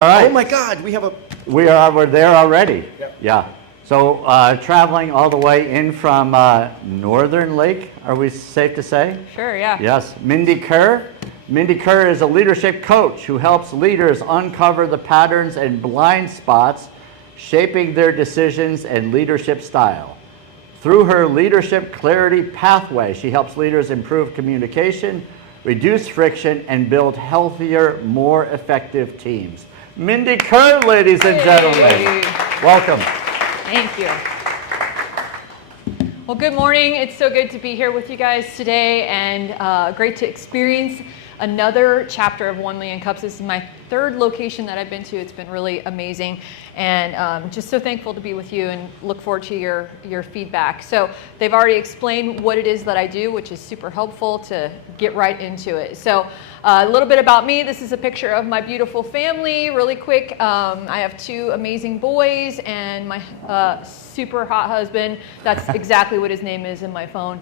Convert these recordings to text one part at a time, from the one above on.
All right. Oh my God, We're there already. Yep. Yeah. So traveling all the way in from Northern Lake, are we safe to say? Sure, yeah. Yes. Mindy Kerr. Mindy Kerr is a leadership coach who helps leaders uncover the patterns and blind spots shaping their decisions and leadership style. Through her leadership clarity pathway, she helps leaders improve communication, reduce friction, and build healthier, more effective teams. Mindy Kerr, ladies and gentlemen. Welcome. Thank you. Well, good morning. It's so good to be here with you guys today, and great to experience another chapter of 1 Million Cups. This is my third location that I've been to. It's been really amazing, and just so thankful to be with you and look forward to your feedback. So they've already explained what it is that I do, which is super helpful to get right into it. So a little bit about me. This is a picture of my beautiful family. Really quick, I have 2 amazing boys and my super hot husband. That's exactly what his name is in my phone.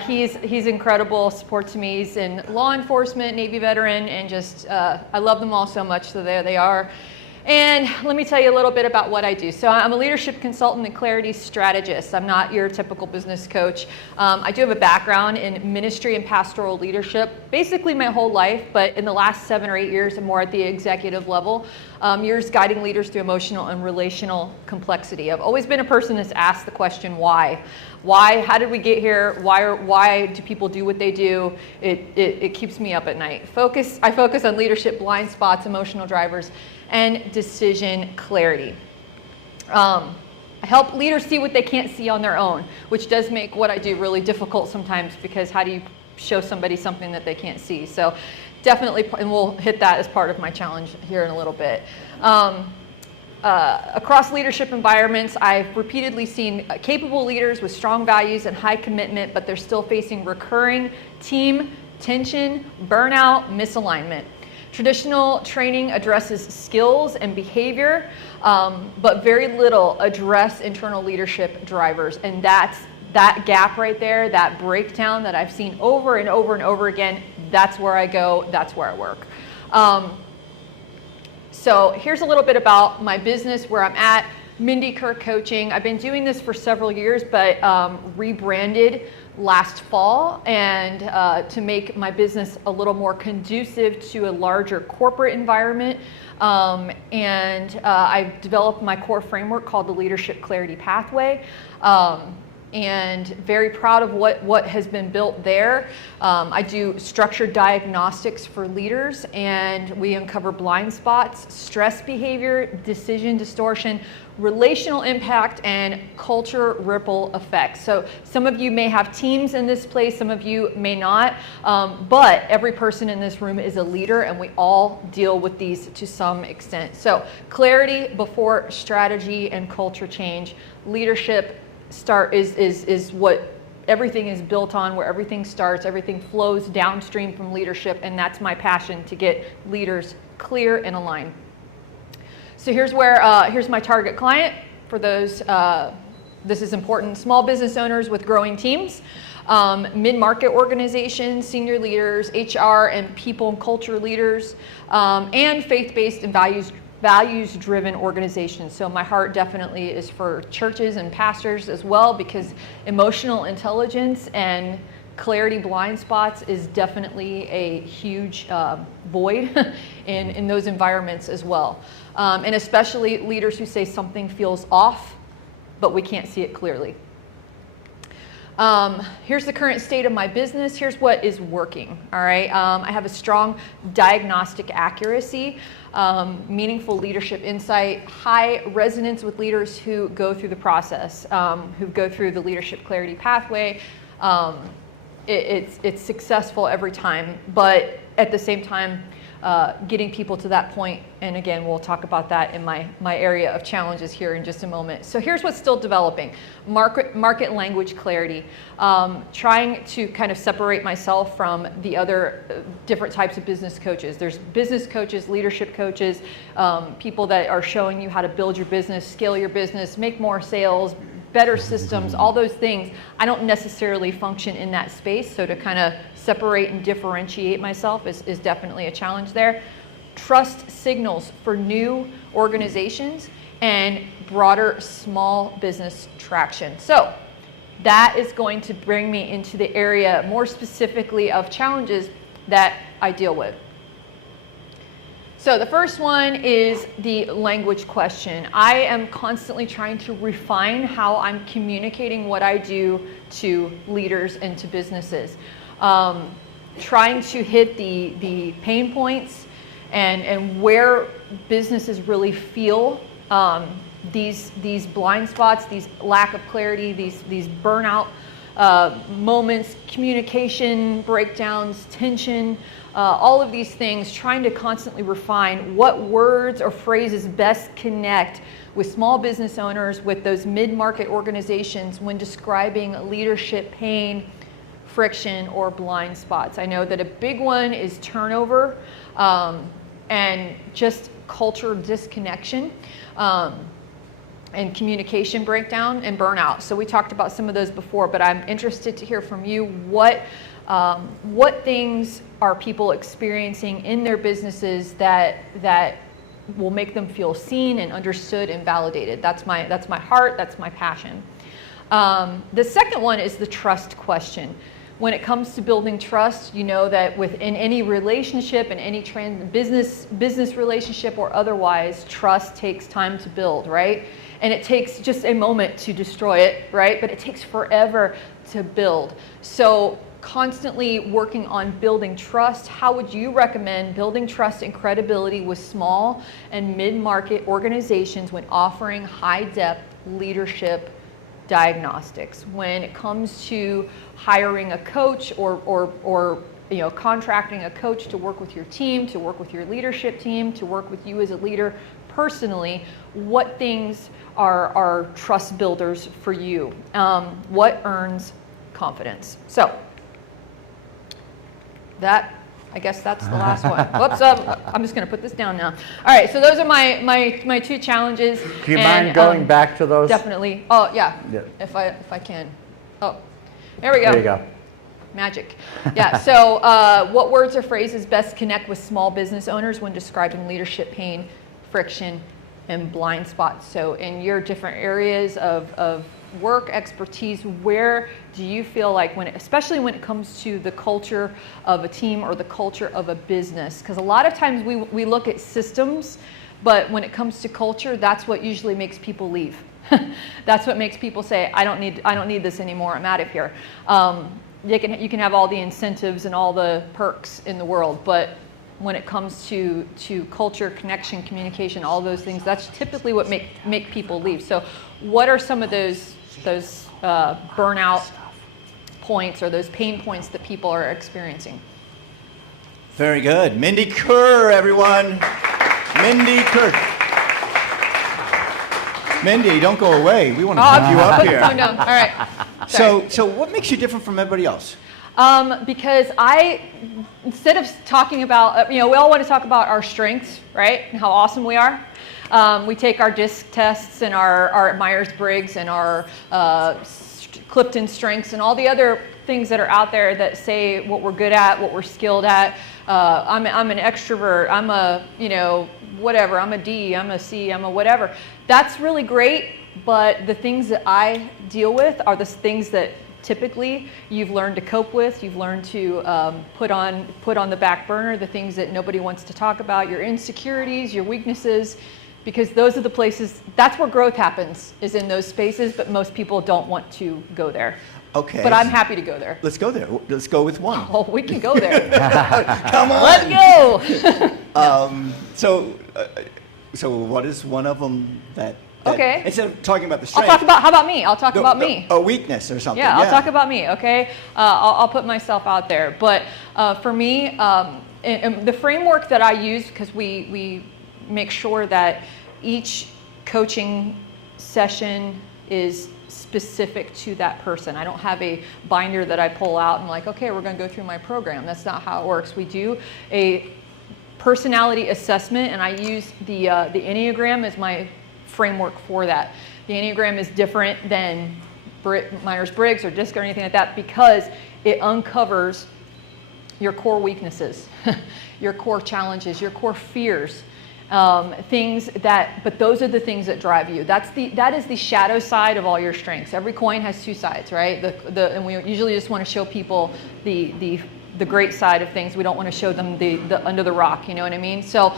He's incredible support to me. He's in law enforcement, Navy veteran, and just I love them all so much. So there they are. And let me tell you a little bit about what I do. So I'm a leadership consultant and clarity strategist. I'm not your typical business coach. I do have a background in ministry and pastoral leadership, basically my whole life, but in the last 7 or 8 years, I'm more at the executive level. Years guiding leaders through emotional and relational complexity. I've always been a person that's asked the question, why? Why? How did we get here? Why do people do what they do? It keeps me up at night. I focus on leadership blind spots, emotional drivers, and decision clarity. I help leaders see what they can't see on their own, which does make what I do really difficult sometimes, because how do you show somebody something that they can't see? So definitely, and we'll hit that as part of my challenge here in a little bit. Across leadership environments, I've repeatedly seen capable leaders with strong values and high commitment, but they're still facing recurring team tension, burnout, misalignment. Traditional training addresses skills and behavior, but very little address internal leadership drivers. And that gap right there, that breakdown that I've seen over and over and over again, that's where I go, that's where I work. So here's a little bit about my business, where I'm at. Mindy Kerr Coaching. I've been doing this for several years, but rebranded last fall, and to make my business a little more conducive to a larger corporate environment. I've developed my core framework called the Leadership Clarity Pathway. And very proud of what has been built there. I do structured diagnostics for leaders, and we uncover blind spots, stress behavior, decision distortion, relational impact, and culture ripple effects. So some of you may have teams in this place, some of you may not, but every person in this room is a leader, and we all deal with these to some extent. So clarity before strategy and culture change. Leadership is what everything is built on, where everything starts, everything flows downstream from leadership, and that's my passion, to get leaders clear and aligned. So here's my target client for those, this is important, small business owners with growing teams, mid-market organizations, senior leaders, HR and people and culture leaders, and faith-based and values-driven organizations. So my heart definitely is for churches and pastors as well, because emotional intelligence and clarity blind spots is definitely a huge void in those environments as well. And especially leaders who say something feels off, but we can't see it clearly. Here's the current state of my business. Here's what is working, all right? I have a strong diagnostic accuracy, meaningful leadership insight, high resonance with leaders who go through the process, who go through the leadership clarity pathway. It's successful every time, but at the same time, getting people to that point, and again, we'll talk about that in my area of challenges here in just a moment. So here's what's still developing. Market language clarity. Trying to kind of separate myself from the other different types of business coaches. There's business coaches, leadership coaches, people that are showing you how to build your business, scale your business, make more sales, better systems, all those things. I don't necessarily function in that space, so to kind of separate and differentiate myself is definitely a challenge there. trust signals for new organizations and broader small business traction. So that is going to bring me into the area more specifically of challenges that I deal with. So the first one is the language question. I am constantly trying to refine how I'm communicating what I do to leaders and to businesses. Trying to hit the pain points and where businesses really feel these blind spots, these lack of clarity, these burnout moments, communication breakdowns, tension, all of these things, trying to constantly refine what words or phrases best connect with small business owners, with those mid-market organizations when describing leadership pain, friction, or blind spots. I know that a big one is turnover and just culture disconnection. And communication breakdown and burnout. So we talked about some of those before, but I'm interested to hear from you. What things are people experiencing in their businesses that will make them feel seen and understood and validated? That's my heart. That's my passion. The second one is the trust question. When it comes to building trust, you know that within any relationship, in any business relationship or otherwise, trust takes time to build, right? And it takes just a moment to destroy it, right? But it takes forever to build. So constantly working on building trust. How would you recommend building trust and credibility with small and mid-market organizations when offering high-depth leadership diagnostics? When it comes to hiring a coach or contracting a coach to work with your team, to work with your leadership team, to work with you as a leader personally, what things are trust builders for you? What earns confidence? So I guess that's the last one. Whoops, I'm just going to put this down now. All right, so those are my two challenges. Do you mind going back to those? Definitely. Oh, yeah, if I can. Oh, there we go. There you go. Magic. Yeah, so what words or phrases best connect with small business owners when describing leadership pain, friction, and blind spots? So in your different areas of work expertise, where do you feel like, especially when it comes to the culture of a team or the culture of a business? Because a lot of times we look at systems, but when it comes to culture, that's what usually makes people leave. That's what makes people say, I don't need this anymore, I'm out of here. You can have all the incentives and all the perks in the world, but when it comes to culture, connection, communication, all those things, that's typically what make people leave. So what are some of those burnout points or those pain points that people are experiencing? Very good. Mindy Kerr, everyone. Mindy Kerr. Mindy, don't go away. We want to keep you up here. Oh, no. All right. So what makes you different from everybody else? Because instead of talking about, we all want to talk about our strengths, right? And how awesome we are. We take our DISC tests and our Myers-Briggs and our Clifton strengths and all the other things that are out there that say what we're good at, what we're skilled at. I'm an extrovert. I'm a, whatever. I'm a D. I'm a C. I'm a whatever. That's really great, but the things that I deal with are the things that typically you've learned to cope with, you've learned to put on the back burner, the things that nobody wants to talk about, your insecurities, your weaknesses, because those are the places, that's where growth happens, is in those spaces, but most people don't want to go there. Okay. But I'm happy to go there. Let's go there. Let's go with one. Oh, we can go there. Come on. Let's go. So what is one of them that okay. Instead of talking about the strength. How about me? I'll talk about me. A weakness or something. Yeah, I'll talk about me, okay? I'll put myself out there. But for me, and the framework that I use, because we make sure that each coaching session is specific to that person. I don't have a binder that I pull out and like, okay, we're going to go through my program. That's not how it works. We do a personality assessment, and I use the Enneagram as my framework for that. The Enneagram is different than Myers-Briggs or DISC or anything like that because it uncovers your core weaknesses, your core challenges, your core fears, things that, but those are the things that drive you. That is the shadow side of all your strengths. Every coin has two sides, right? And we usually just want to show people the great side of things. We don't want to show them the under the rock, you know what I mean? So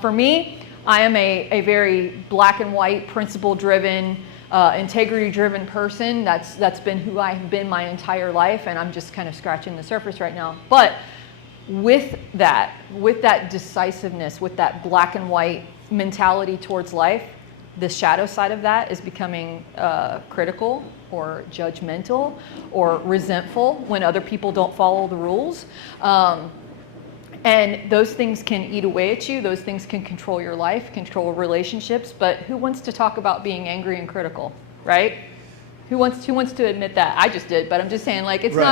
for me, I am a very black and white, principle-driven, integrity-driven person. That's been who I have been my entire life, and I'm just kind of scratching the surface right now. But with that decisiveness, with that black and white mentality towards life, the shadow side of that is becoming critical or judgmental or resentful when other people don't follow the rules. And those things can eat away at you. Those things can control your life, control relationships. But who wants to talk about being angry and critical, right? Who wants to admit that? I just did, but I'm just saying, like, it's Right.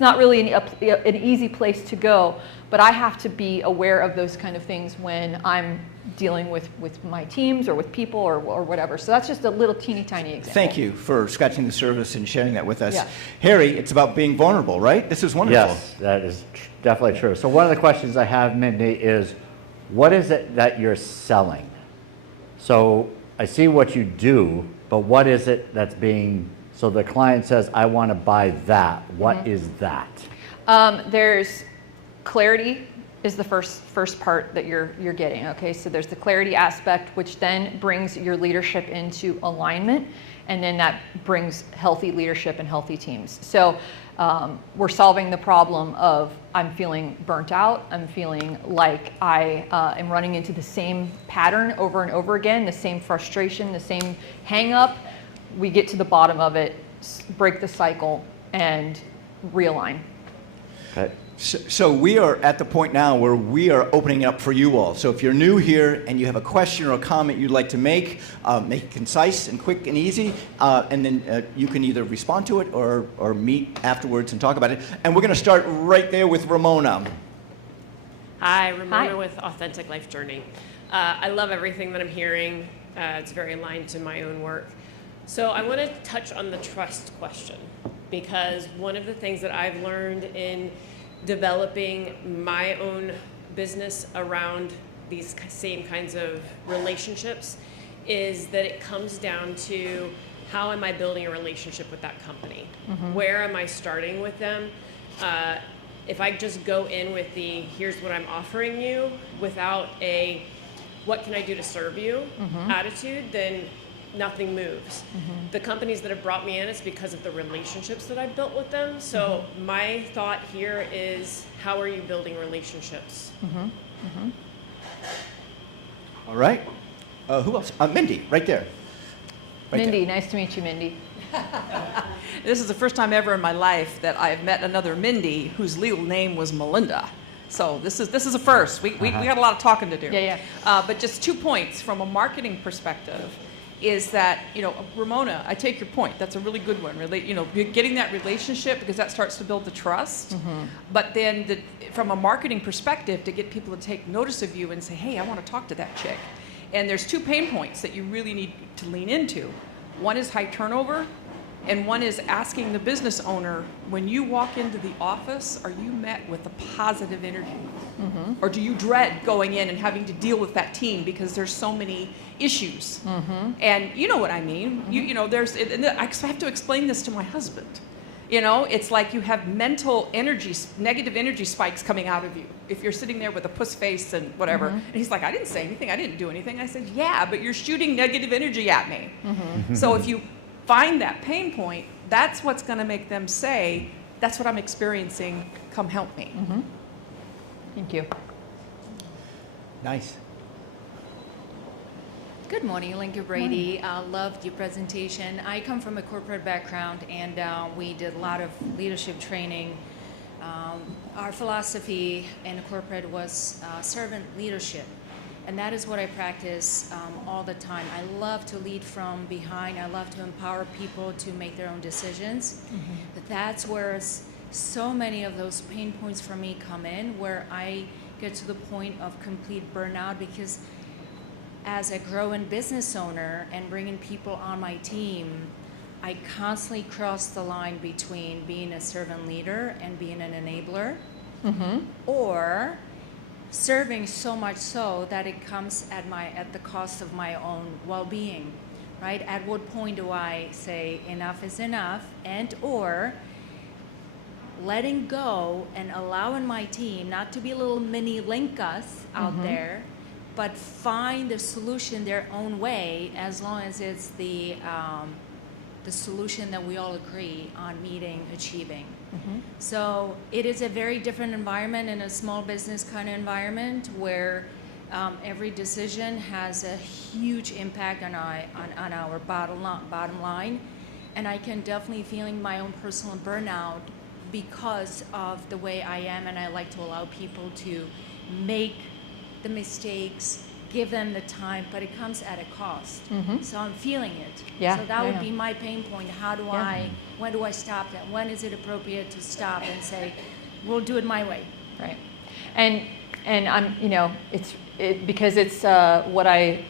not really an easy place to go. But I have to be aware of those kind of things when I'm dealing with my teams or with people or whatever. So that's just a little teeny tiny example. Thank you for scratching the surface and sharing that with us. Yeah. Harry, it's about being vulnerable, right? This is wonderful. Yes, that is definitely true. So one of the questions I have, Mindy, is what is it that you're selling? So I see what you do, but what is it that's being, so the client says, I want to buy that. What is that? There's clarity is the first part that you're getting. Okay, so there's the clarity aspect, which then brings your leadership into alignment, and then that brings healthy leadership and healthy teams. So we're solving the problem of I'm feeling burnt out. I'm feeling like I am running into the same pattern over and over again, the same frustration, the same hang up. We get to the bottom of it, break the cycle, and realign. Okay. So we are at the point now where we are opening up for you all. So if you're new here and you have a question or a comment you'd like to make it concise and quick and easy, and then you can either respond to it or meet afterwards and talk about it. And we're going to start right there with Ramona. Hi, Ramona Hi. with Authentic Life Journey. I love everything that I'm hearing. It's very aligned to my own work. So I want to touch on the trust question, because one of the things that I've learned in developing my own business around these same kinds of relationships is that it comes down to how am I building a relationship with that company? Where am I starting with them? If I just go in with the here's what I'm offering you without a what can I do to serve you attitude, then nothing moves. The companies that have brought me in, it's because of the relationships that I've built with them. So my thought here is, how are you building relationships? All right. Who else? Mindy, right there. Right Mindy, nice to meet you, Mindy. This is the first time ever in my life that I've met another Mindy whose legal name was Melinda. So this is a first. We got a lot of talking to do. Yeah. But just 2 points from a marketing perspective is that, Ramona, I take your point. That's a really good one. You're getting that relationship because that starts to build the trust. But then from a marketing perspective, to get people to take notice of you and say, hey, I want to talk to that chick. And there's 2 pain points that you really need to lean into. One is high turnover, and one is asking the business owner, when you walk into the office, are you met with a positive energy? Or do you dread going in and having to deal with that team because there's so many issues? And you know what I mean. I have to explain this to my husband. It's like you have mental energy, negative energy spikes coming out of you if you're sitting there with a puss face and whatever. And he's like, I didn't say anything. I didn't do anything. I said, yeah, but you're shooting negative energy at me. So if you find that pain point, that's what's going to make them say, that's what I'm experiencing, come help me. Thank you. Nice. Good morning, Lincoln Brady. Loved your presentation. I come from a corporate background, and we did a lot of leadership training. Our philosophy in corporate was servant leadership, and that is what I practice all the time. I love to lead from behind. I love to empower people to make their own decisions. But that's where so many of those pain points for me come in, where I get to the point of complete burnout, because as a growing business owner and bringing people on my team, I constantly cross the line between being a servant leader and being an enabler. or serving so much so that it comes at the cost of my own well-being, right? At what point do I say enough is enough, and or letting go and allowing my team not to be little mini Linkas out there, but find the solution their own way, as long as it's the solution that we all agree on meeting, achieving. So it is a very different environment in a small business kind of environment where every decision has a huge impact on our bottom line. And I can definitely feeling my own personal burnout because of the way I am, and I like to allow people to make the mistakes, give them the time, but it comes at a cost. So I'm feeling it. Yeah, So that yeah, would be yeah. my pain point. When do I stop that? When is it appropriate to stop and say, we'll do it my way? Right. And I'm, because it's what I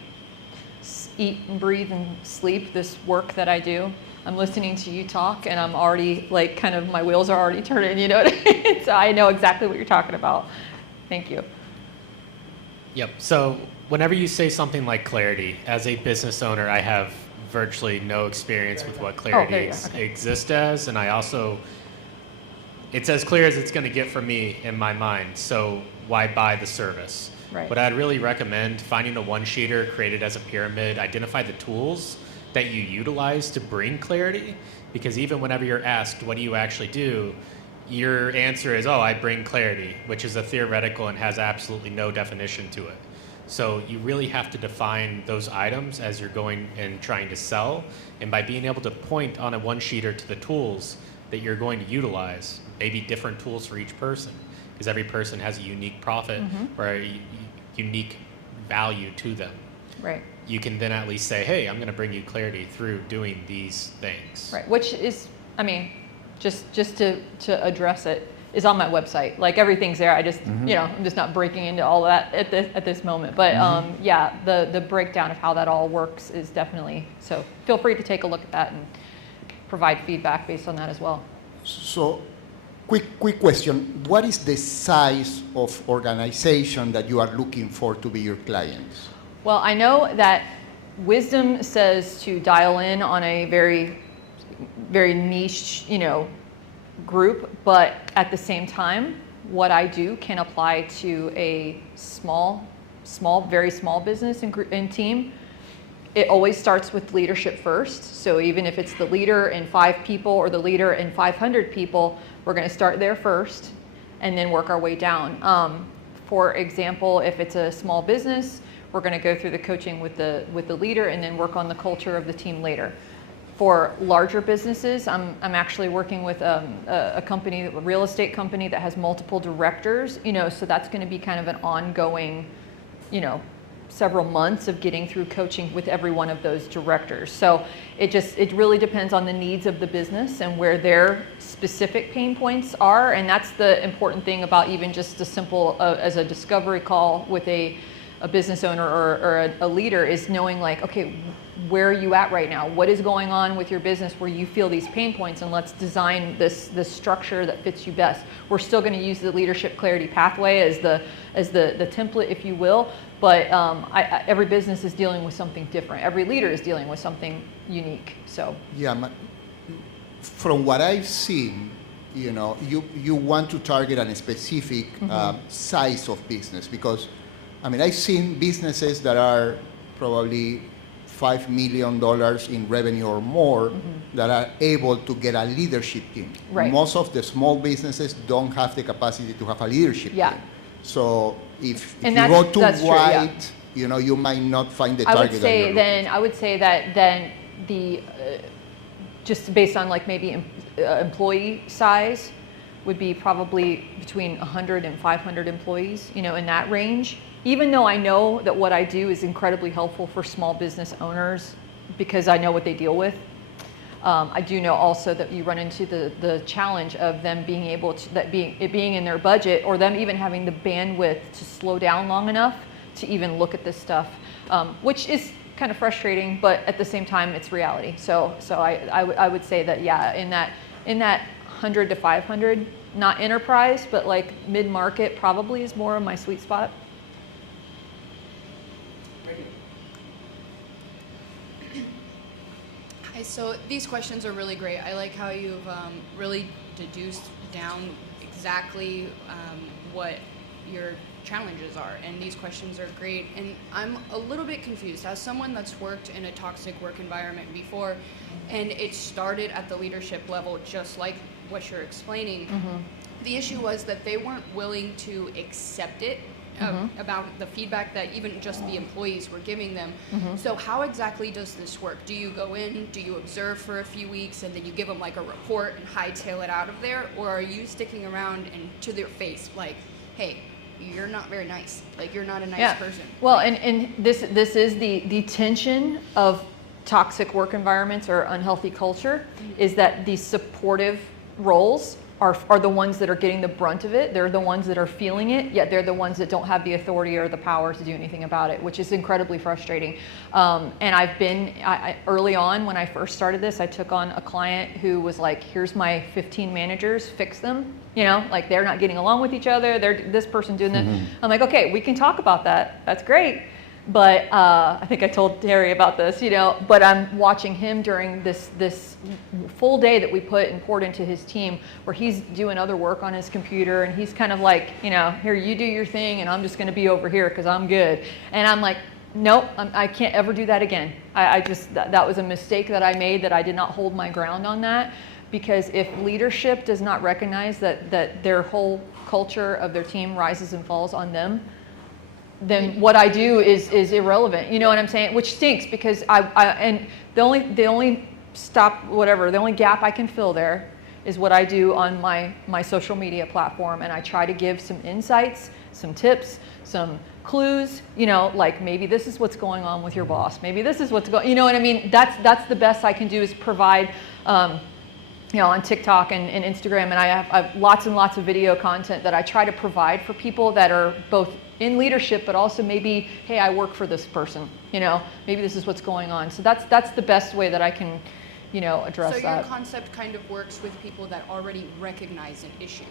eat and breathe and sleep, this work that I do. I'm listening to you talk, and I'm already like kind of my wheels are already turning. You know what I mean? So I know exactly what you're talking about. Thank you. Yep. So whenever you say something like clarity, as a business owner, I have virtually no experience with what clarity exists as, and I also, it's as clear as it's going to get for me in my mind. So why buy the service? Right. But I'd really recommend finding a one-sheeter, created as a pyramid, identify the tools that you utilize to bring clarity, because even whenever you're asked, what do you actually do? Your answer is, oh, I bring clarity, which is a theoretical and has absolutely no definition to it. So you really have to define those items as you're going and trying to sell. And by being able to point on a one-sheeter to the tools that you're going to utilize, maybe different tools for each person, because every person has a unique profit or a unique value to them. Right. You can then at least say, hey, I'm going to bring you clarity through doing these things. Right. Which is, I mean, just to address it, is on my website. Like everything's there. I just, I'm just not breaking into all of that at this moment. But yeah, the breakdown of how that all works is definitely, so feel free to take a look at that and provide feedback based on that as well. So, quick question. What is the size of organization that you are looking for to be your clients? Well, I know that wisdom says to dial in on a very, very niche, group, but at the same time, what I do can apply to a small, very small business and team. It always starts with leadership first. So even if it's the leader and 5 people or the leader and 500 people, we're going to start there first and then work our way down. For example, if it's a small business, we're going to go through the coaching with the leader and then work on the culture of the team later. For larger businesses, I'm actually working with a company, a real estate company that has multiple directors, so that's going to be kind of an ongoing, several months of getting through coaching with every one of those directors. So it really depends on the needs of the business and where their specific pain points are, and that's the important thing about even just a simple as a discovery call with a business owner or a leader, is knowing like, okay, where are you at right now? What is going on with your business where you feel these pain points, and let's design this structure that fits you best. We're still going to use the leadership clarity pathway as the template, if you will, but every business is dealing with something different. Every leader is dealing with something unique. So yeah, from what I've seen, you want to target a specific size of business, because I've seen businesses that are probably $5 million in revenue or more that are able to get a leadership team. Right. Most of the small businesses don't have the capacity to have a leadership team. So if you go too wide, you might not find the target. I would say that then the just based on like maybe employee size would be probably between 100 and 500 employees, in that range. Even though I know that what I do is incredibly helpful for small business owners because I know what they deal with, I do know also that you run into the challenge of them being able to, being in their budget, or them even having the bandwidth to slow down long enough to even look at this stuff, which is kind of frustrating, but at the same time, it's reality. So I would say that, yeah, in that 100 to 500 not enterprise, but like mid-market probably is more of my sweet spot. Hi, so these questions are really great. I like how you've really deduced down exactly what your challenges are, and these questions are great. And I'm a little bit confused as someone that's worked in a toxic work environment before, and it started at the leadership level, just like what you're explaining. The issue was that they weren't willing to accept it, about the feedback that even just the employees were giving them. So how exactly does this work? Do you go in, do you observe for a few weeks, and then you give them like a report and hightail it out of there? Or are you sticking around and to their face like, hey, you're not very nice, like you're not a nice person? Well, and this is the tension of toxic work environments or unhealthy culture, is that these supportive roles are the ones that are getting the brunt of it. They're the ones that are feeling it, yet they're the ones that don't have the authority or the power to do anything about it, which is incredibly frustrating. And I've been, early on when I first started this, I took on a client who was like, here's my 15 managers, fix them. You know, like they're not getting along with each other, they're this person doing that. I'm like, okay, we can talk about that, that's great. But I think I told Terry about this, you know, but I'm watching him during this full day that we put and poured into his team, where he's doing other work on his computer, and he's kind of like, you know, here, you do your thing and I'm just going to be over here because I'm good. And I'm like, nope, I can't ever do that again. I just, that was a mistake that I made, that I did not hold my ground on that. Because if leadership does not recognize that their whole culture of their team rises and falls on them, then what I do is irrelevant. You know what I'm saying? Which stinks, because and the only gap I can fill there is what I do on my social media platform, and I try to give some insights, some tips, some clues, you know, like maybe this is what's going on with your boss, maybe this is what's going, you know what I mean? That's the best I can do, is provide, you know, on TikTok and Instagram, and I have lots and lots of video content that I try to provide for people that are both in leadership, but also maybe, hey, I work for this person, you know, maybe this is what's going on. So that's the best way that I can, you know, address that. So your concept kind of works with people that already recognize an issue.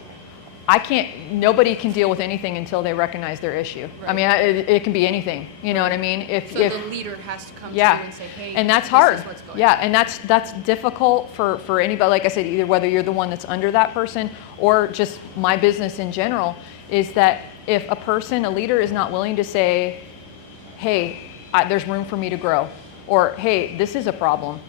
Nobody can deal with anything until they recognize their issue. Right. I mean, it can be anything, you know what I mean? So the leader has to come to you and say, hey, and that's hard. This is what's going on. And that's difficult for anybody. Like I said, either whether you're the one that's under that person or just my business in general, is that if a leader is not willing to say, hey, there's room for me to grow, or hey, this is a problem.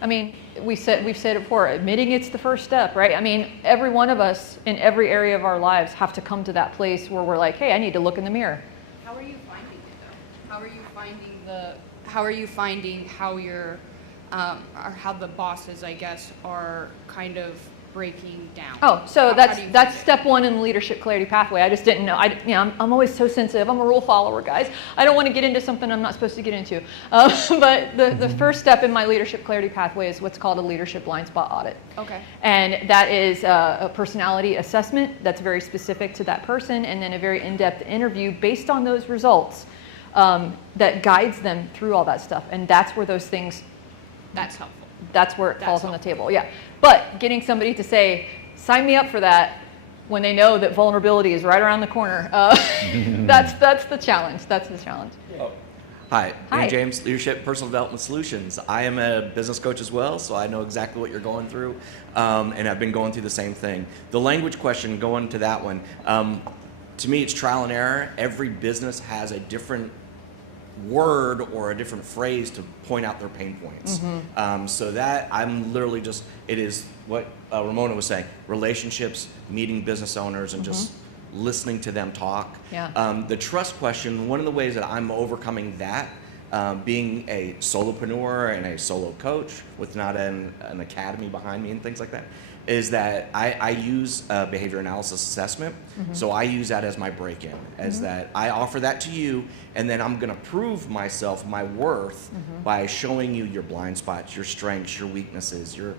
I mean, we've said it before, admitting it's the first step, right? I mean, every one of us in every area of our lives have to come to that place where we're like, hey, I need to look in the mirror. How are you finding it though? How are you finding how your, or how the bosses, I guess, are kind of breaking down? Oh, so that's step one in the leadership clarity pathway. I just didn't know. I'm always so sensitive. I'm a rule follower, guys. I don't want to get into something I'm not supposed to get into. But the first step in my leadership clarity pathway is what's called a leadership blind spot audit. Okay. And that is a personality assessment that's very specific to that person, and then a very in-depth interview based on those results that guides them through all that stuff. And that's where those things. That's helpful. That's where it falls on the table, yeah. But getting somebody to say, sign me up for that, when they know that vulnerability is right around the corner, that's the challenge. That's the challenge. Hi, I'm James, Leadership Personal Development Solutions. I am a business coach as well, so I know exactly what you're going through, and I've been going through the same thing. The language question, going to that one, to me it's trial and error. Every business has a different word or a different phrase to point out their pain points. So that I'm literally just, it is what Ramona was saying, relationships, meeting business owners, and just listening to them talk. Yeah. The trust question, one of the ways that I'm overcoming that, being a solopreneur and a solo coach with not an academy behind me and things like that, is that I use behavior analysis assessment. So I use that as my break-in, as that I offer that to you, and then I'm gonna prove myself, my worth, by showing you your blind spots, your strengths, your weaknesses, your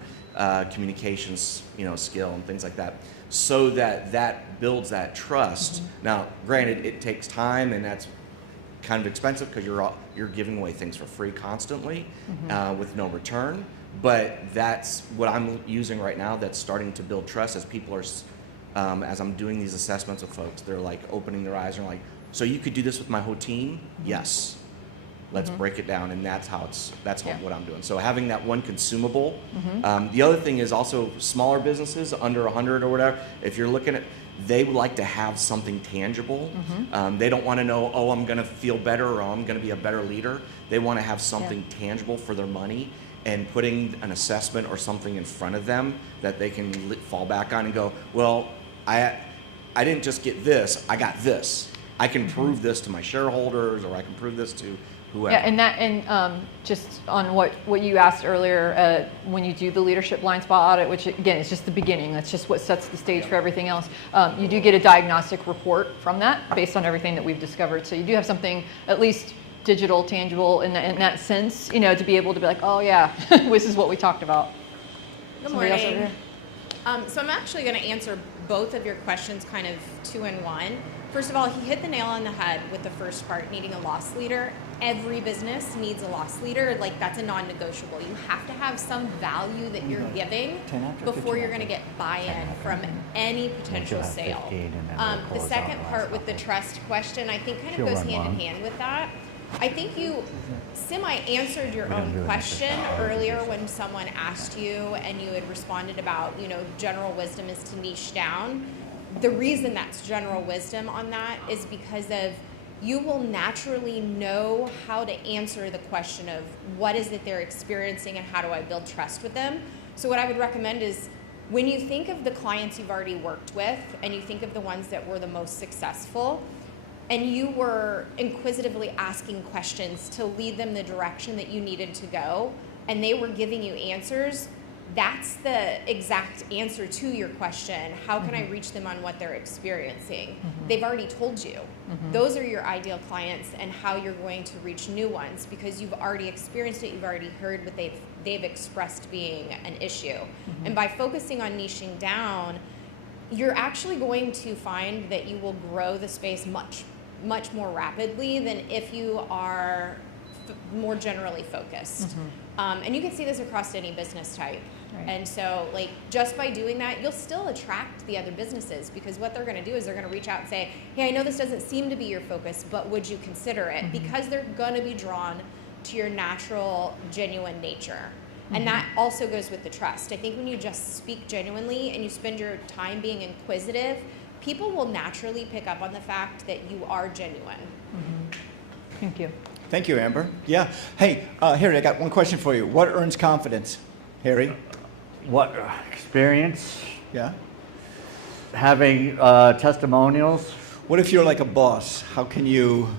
communications, skill and things like that, so that builds that trust. Now, granted, it takes time, and that's kind of expensive because you're giving away things for free constantly with no return. But that's what I'm using right now that's starting to build trust, as people are as I'm doing these assessments with folks, they're like opening their eyes and like, so you could do this with my whole team? Yes. Let's break it down, and that's how what I'm doing. So having that one consumable. The other thing is also smaller businesses under 100 or whatever. If you're looking at, they would like to have something tangible. They don't want to know, oh, I'm going to feel better or I'm going to be a better leader. They want to have something tangible for their money, and putting an assessment or something in front of them that they can fall back on and go, well, I didn't just get this, I got this. I can prove this to my shareholders, or I can prove this to whoever. Yeah, and just on what you asked earlier, when you do the leadership blind spot audit, which again is just the beginning, that's just what sets the stage for everything else. You do get a diagnostic report from that based on everything that we've discovered. So you do have something at least digital, tangible in that sense, to be able to be like, oh yeah, this is what we talked about. Good Somebody else over morning. here? So I'm actually going to answer both of your questions kind of two in one. First of all, he hit the nail on the head with the first part, needing a loss leader. Every business needs a loss leader. Like, that's a non-negotiable. You have to have some value that you're giving before you're going to get buy-in from any potential sale. The second part with the trust question, I think kind of goes hand in hand with that. I think you semi-answered your own question earlier when someone asked you and you had responded about, general wisdom is to niche down. The reason that's general wisdom on that is because of you will naturally know how to answer the question of what is it they're experiencing and how do I build trust with them. So what I would recommend is when you think of the clients you've already worked with and you think of the ones that were the most successful, and you were inquisitively asking questions to lead them the direction that you needed to go, and they were giving you answers, that's the exact answer to your question. How can I reach them on what they're experiencing? They've already told you. Those are your ideal clients, and how you're going to reach new ones, because you've already experienced it, you've already heard what they've expressed being an issue. And by focusing on niching down, you're actually going to find that you will grow the space much more rapidly than if you are more generally focused. And you can see this across any business type. Right. And so, just by doing that, you'll still attract the other businesses, because what they're going to do is they're going to reach out and say, hey, I know this doesn't seem to be your focus, but would you consider it? Because they're going to be drawn to your natural, genuine nature. And that also goes with the trust. I think when you just speak genuinely and you spend your time being inquisitive, people will naturally pick up on the fact that you are genuine. Thank you. Thank you, Amber. Yeah. Hey, Harry, I got one question for you. What earns confidence, Harry? What experience? Yeah. Having testimonials. What if you're like a boss? How can you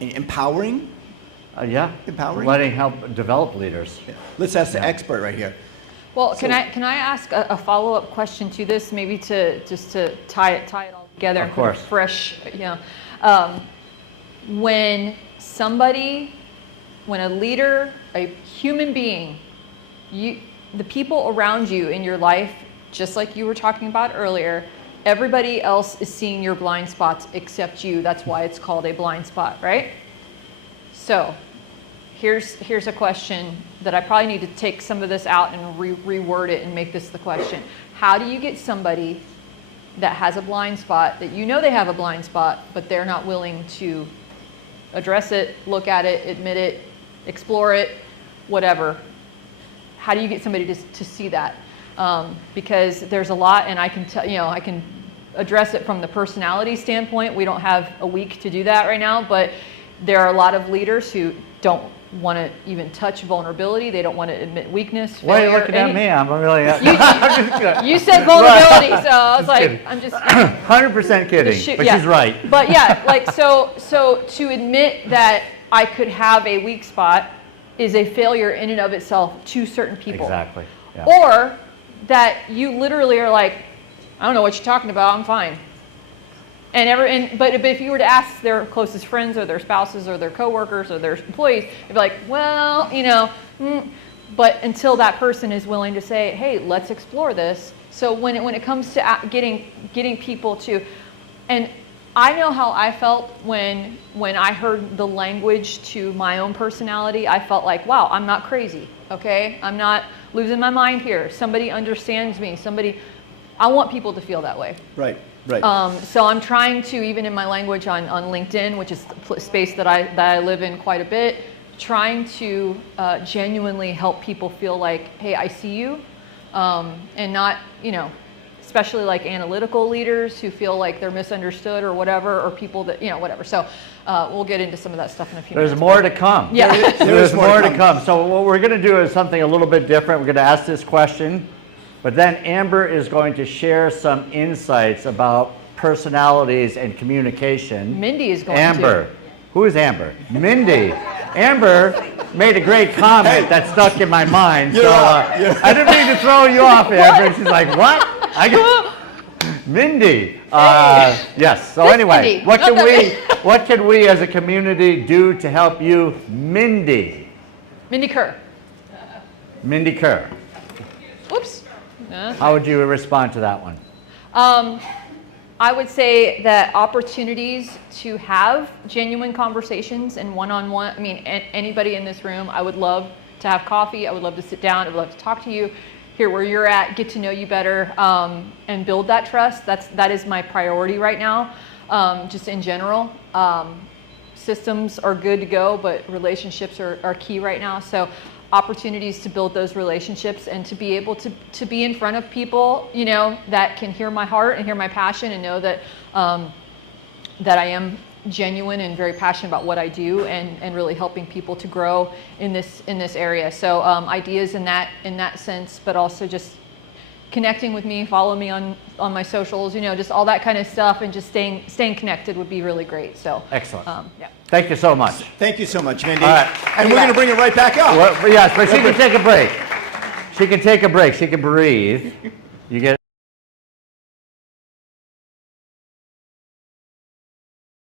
empowering? Yeah. Empowering. Letting help develop leaders. Yeah. Let's ask the expert right here. Well, can I ask a follow-up question to this, maybe to tie it all together? Of course. Fresh, when a leader, a human being, the people around you in your life, just like you were talking about earlier, everybody else is seeing your blind spots except you. That's why it's called a blind spot, right? So here's a question that I probably need to take some of this out and reword it and make this the question. How do you get somebody that has a blind spot, that you know they have a blind spot, but they're not willing to address it, look at it, admit it, explore it, whatever? How do you get somebody to see that? Because there's a lot, and I can tell, I can address it from the personality standpoint. We don't have a week to do that right now, but there are a lot of leaders who don't want to even touch vulnerability. They don't want to admit weakness. Why are you looking at me? I'm really. You said vulnerability, so I was like, kidding. I'm just 100% kidding, but she's right. But yeah, so to admit that I could have a weak spot is a failure in and of itself to certain people. Exactly. Yeah. Or that you literally are like, I don't know what you're talking about. I'm fine. But if you were to ask their closest friends or their spouses or their coworkers or their employees, they'd be like, well, but until that person is willing to say, hey, let's explore this. So when it comes to getting people to, and I know how I felt when I heard the language to my own personality. I felt like, wow, I'm not crazy, okay? I'm not losing my mind here. Somebody understands me. I want people to feel that way. Right, right. So I'm trying to, even in my language on LinkedIn, which is a space that I live in quite a bit, trying to genuinely help people feel like, hey, I see you, and not, especially like analytical leaders who feel like they're misunderstood or whatever, or people that, whatever. So we'll get into some of that stuff in a few minutes. There's more to come. Yeah. There's more to come. So what we're going to do is something a little bit different. We're going to ask this question, but then Amber is going to share some insights about personalities and communication. Mindy is going Amber. to. Who is Amber? Mindy. Amber made a great comment that stuck in my mind. So I didn't mean to throw you off, Amber. She's like, what? Mindy. Yes. So anyway, what can we as a community do to help you, Mindy? Mindy Kerr. Mindy Kerr. Whoops. How would you respond to that one? I would say that opportunities to have genuine conversations and one-on-one, anybody in this room, I would love to have coffee. I would love to sit down. I would love to talk to you, hear where you're at, get to know you better, and build that trust. That is my priority right now, just in general. Systems are good to go, but relationships are key right now. So opportunities to build those relationships and to be able to be in front of people, that can hear my heart and hear my passion and know that that I am genuine and very passionate about what I do and really helping people to grow in this area. So ideas in that sense, but also just connecting with me, follow me on my socials, just all that kind of stuff, and just staying connected would be really great. So excellent. Yeah. Thank you so much. Thank you so much, Mindy. All right. And we're going to bring it right back up. Well, yes, but she can take a break. She can take a break. She can breathe. You get